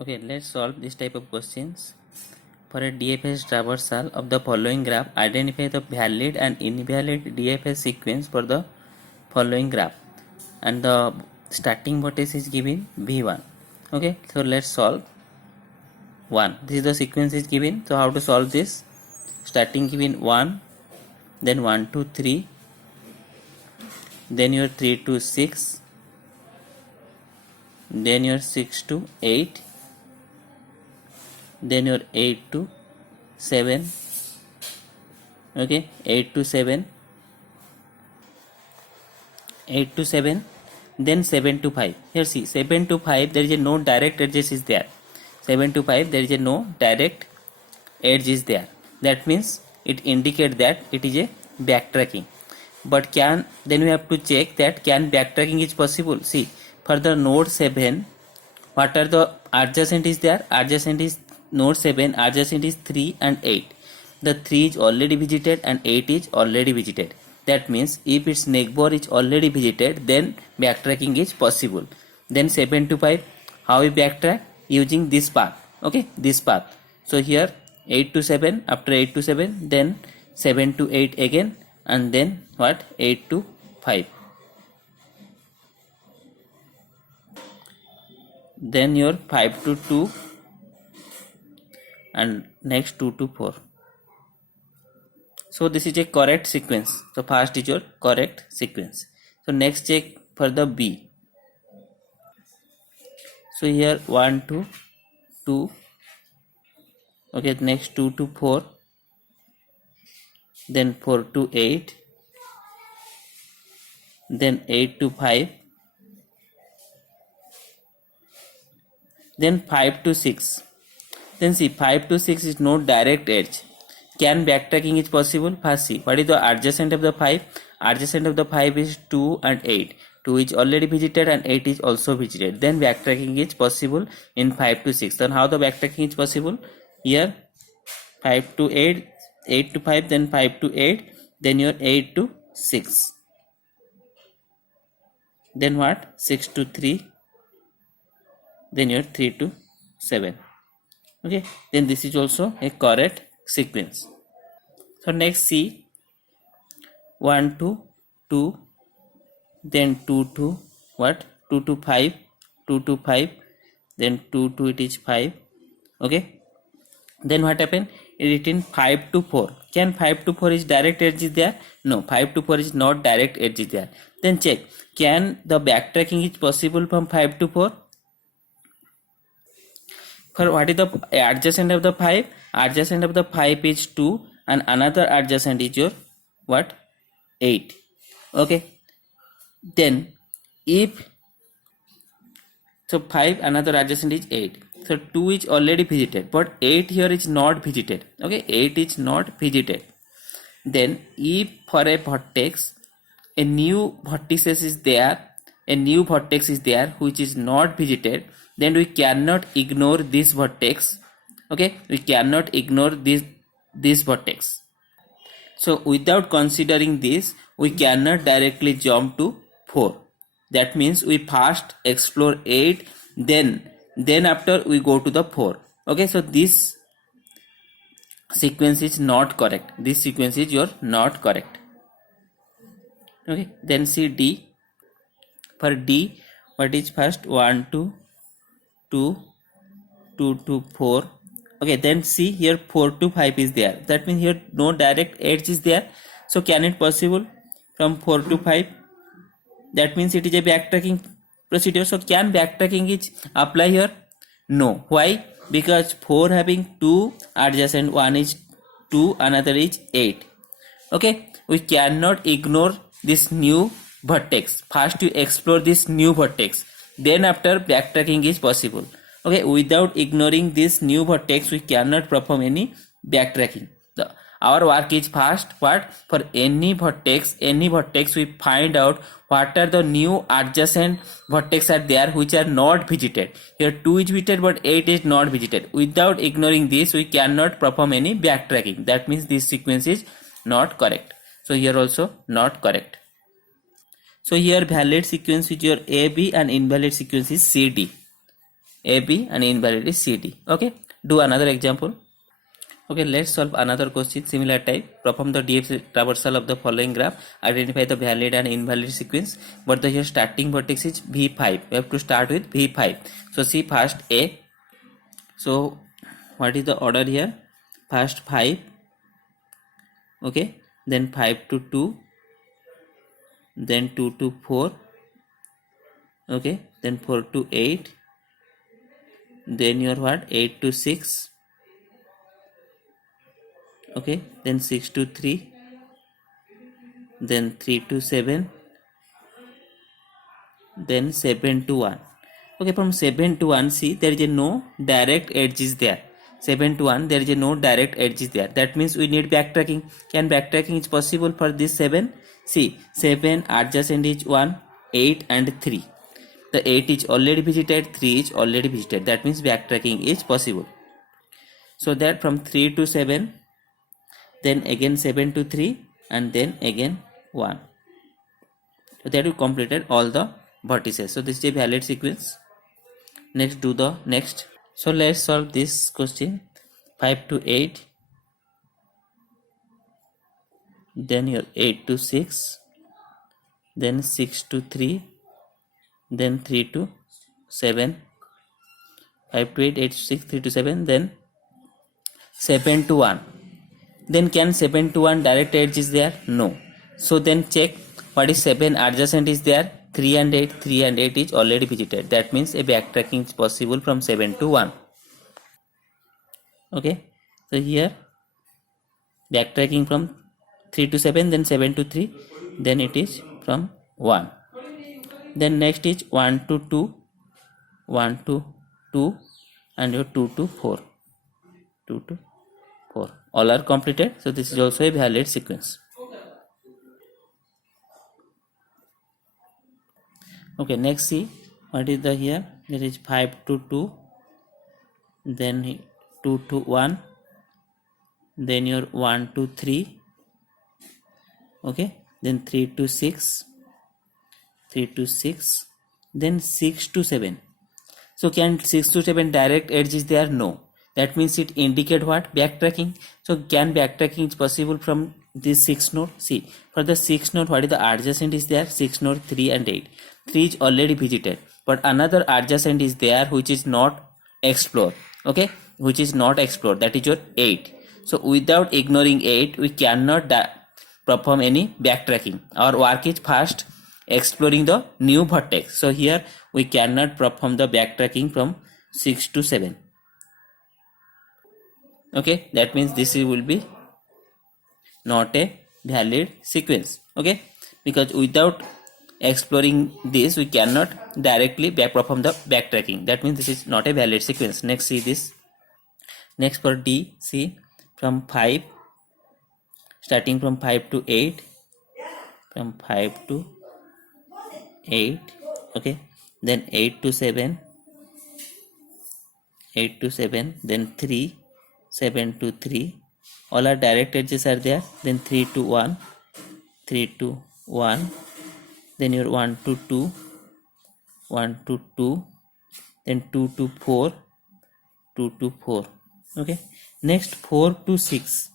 Okay, let's solve this type of questions. For a DFS traversal of the following graph, identify the valid and invalid DFS sequence for the following graph. And the starting vertex is given V1. Okay, so let's solve 1. This is the sequence is given. So how to solve this? Starting given 1, then 1 to 3, then your 3 to 6, then your 6 to 8, then your 8 to 7. Okay, 8 to 7, 8 to 7, then 7 to 5. Here see, 7 to 5 there is a no direct edges is there. 7 to 5 there is a no direct edge is there. That means it indicates that it is a backtracking. But then we have to check that can backtracking is possible. See, for the node 7, what are the adjacent is there? Adjacent is node 7, adjacent is 3 and 8. The 3 is already visited and 8 is already visited. That means if its neighbor is already visited, then backtracking is possible. Then 7 to 5, how we backtrack? Using this path. Okay, this path. So here 8 to 7, after 8 to 7, then 7 to 8 again, and then what? 8 to 5. Then your 5 to 2, and next 2 to 4. So this is a correct sequence. So first is your correct sequence. So next check for the B. So here 1 to 2. Okay, next 2 to 4. Then 4 to 8. Then 8 to 5. Then 5 to 6. Then see, 5 to 6 is no direct edge. Can backtracking is possible? First see, what is the adjacent of the 5? Adjacent of the 5 is 2 and 8. 2 is already visited and 8 is also visited. Then backtracking is possible in 5 to 6. Then how the backtracking is possible? Here 5 to 8, 8 to 5, then 5 to 8, then your 8 to 6. Then what? 6 to 3, then your 3 to 7. Okay, then this is also a correct sequence. So next see, 1 to 2, then 2 to what? 2 to 5, 2 to 5, then 2 to it is 5. Okay, then what happened? It written 5 to 4. Can 5 to 4 is direct edge is there? No, 5 to 4 is not direct edge is there. Then check, can the backtracking is possible from 5 to 4? For what is the adjacent of the 5? Adjacent of the 5 is 2 and another adjacent is your what? 8. Okay. Then if so 5 another adjacent is 8. So 2 is already visited but 8 here is not visited. Okay, 8 is not visited. Then if for a vertex a new vertex is there, which is not visited, then we cannot ignore this vertex. Okay, we cannot ignore this vertex. So without considering this, we cannot directly jump to 4. That means we first explore 8, then after we go to the 4. Okay, so this sequence is not correct. This sequence is your not correct. Okay, then see D. For D, what is first? 1 to 2, 2 to 4. Okay, then see here 4 to 5 is there. That means here no direct edge is there. So can it possible from 4 to 5? That means it is a backtracking procedure. So can backtracking is apply here? No. Why? Because 4 having 2 adjacent, one is 2, another is 8. Okay, we cannot ignore this new vertex. First you explore this new vertex, then after backtracking is possible. Okay, without ignoring this new vertex we cannot perform any backtracking. Our work is first what? For any vertex we find out what are the new adjacent vertex are there which are not visited. Here 2 is visited but 8 is not visited. Without ignoring this we cannot perform any backtracking. That means this sequence is not correct. So here also not correct. So here valid sequence is your AB and invalid sequence is CD. AB and invalid is CD. Okay, do another example. Okay, let's solve another question similar type. Perform the DF traversal of the following graph. Identify the valid and invalid sequence. But the here starting vertex is V5. We have to start with V5. So see first A. So what is the order here? First 5. Okay, then 5 to 2. Then 2 to 4. Okay, then 4 to 8. Then your what? 8 to 6. Okay, then 6 to 3, then 3 to 7, then 7 to 1. Okay, from 7 to 1, see there is a no direct edges there. 7 to 1, there is a no direct edges there. That means we need backtracking. Can backtracking is possible for this 7? See, 7 adjacent is 1, 8 and 3. The 8 is already visited, 3 is already visited. That means backtracking is possible. So that from 3 to 7, then again 7 to 3 and then again 1. So that we completed all the vertices. So this is a valid sequence. Next, do the next. So let's solve this question. 5 to 8, then your 8 to 6, then 6 to 3, then 3 to 7, 5 to 8, 8 to 6, 3 to 7, then 7 to 1. Then can 7 to 1 direct edge is there? No. So then check what is 7 adjacent is there? 3 and 8. 3 and 8 is already visited. That means a backtracking is possible from 7 to 1. Okay. So here backtracking from 3 to 7, then 7 to 3, then it is from 1. Then next is 1 to 2, 1 to 2 and your 2 to 4. 2 to 4. All are completed. So this is also a valid sequence. Okay, next see what is the here. There is 5 to 2, then 2 to 1, then your 1 to 3. Okay, then 3 to 6, 3 to 6, then 6 to 7. So can 6 to 7 direct edge is there? No. That means it indicate what? Backtracking. So can backtracking is possible from this 6 node? See, for the 6 node, what is the adjacent is there? 6 node, 3 and 8. 3 is already visited, but another adjacent is there which is not explored. Okay, which is not explored. That is your 8. So without ignoring 8, we cannot perform any backtracking. Our work is first exploring the new vertex. So here we cannot perform the backtracking from 6 to 7. Okay, that means this will be not a valid sequence. Okay, because without exploring this we cannot directly perform the backtracking. That means this is not a valid sequence. Next, see this. Next for D, see from 5, starting from 5 to 8, from 5 to 8. Okay, then 8 to 7, 8 to 7, then 3, 7 to 3. All our direct edges are there. Then 3 to 1, 3 to 1, then your 1 to 2, 1 to 2, then 2 to 4, 2 to 4. Okay, next 4 to 6.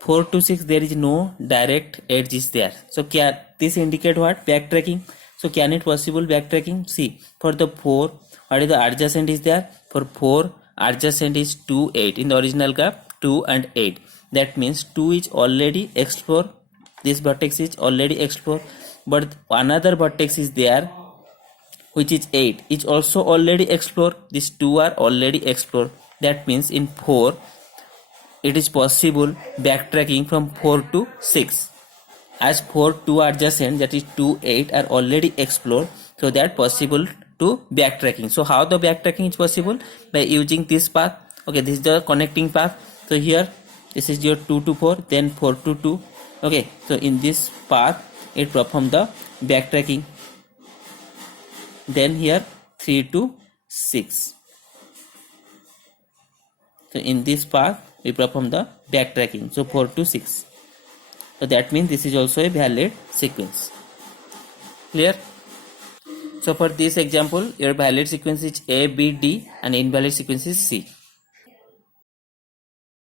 4 to 6 there is no direct edge is there. So can this indicate what? Backtracking. So can it possible backtracking? See, for the 4, what is the adjacent is there? For 4, adjacent is 2, 8. In the original graph, 2 and 8. That means 2 is already explored. This vertex is already explored. But another vertex is there which is 8. Is also already explored. These 2 are already explored. That means in 4, it is possible backtracking from 4 to 6. As 4, 2 adjacent, that is 2, 8 are already explored. So that possible to backtracking. So how the backtracking is possible? By using this path. Okay, this is the connecting path. So here this is your 2 to 4, then 4 to 2. Okay, so in this path it perform the backtracking. Then here 3 to 6. So in this path we perform the backtracking. So 4 to 6. So that means this is also a valid sequence. Clear? So for this example, your valid sequence is A, B, D and invalid sequence is C.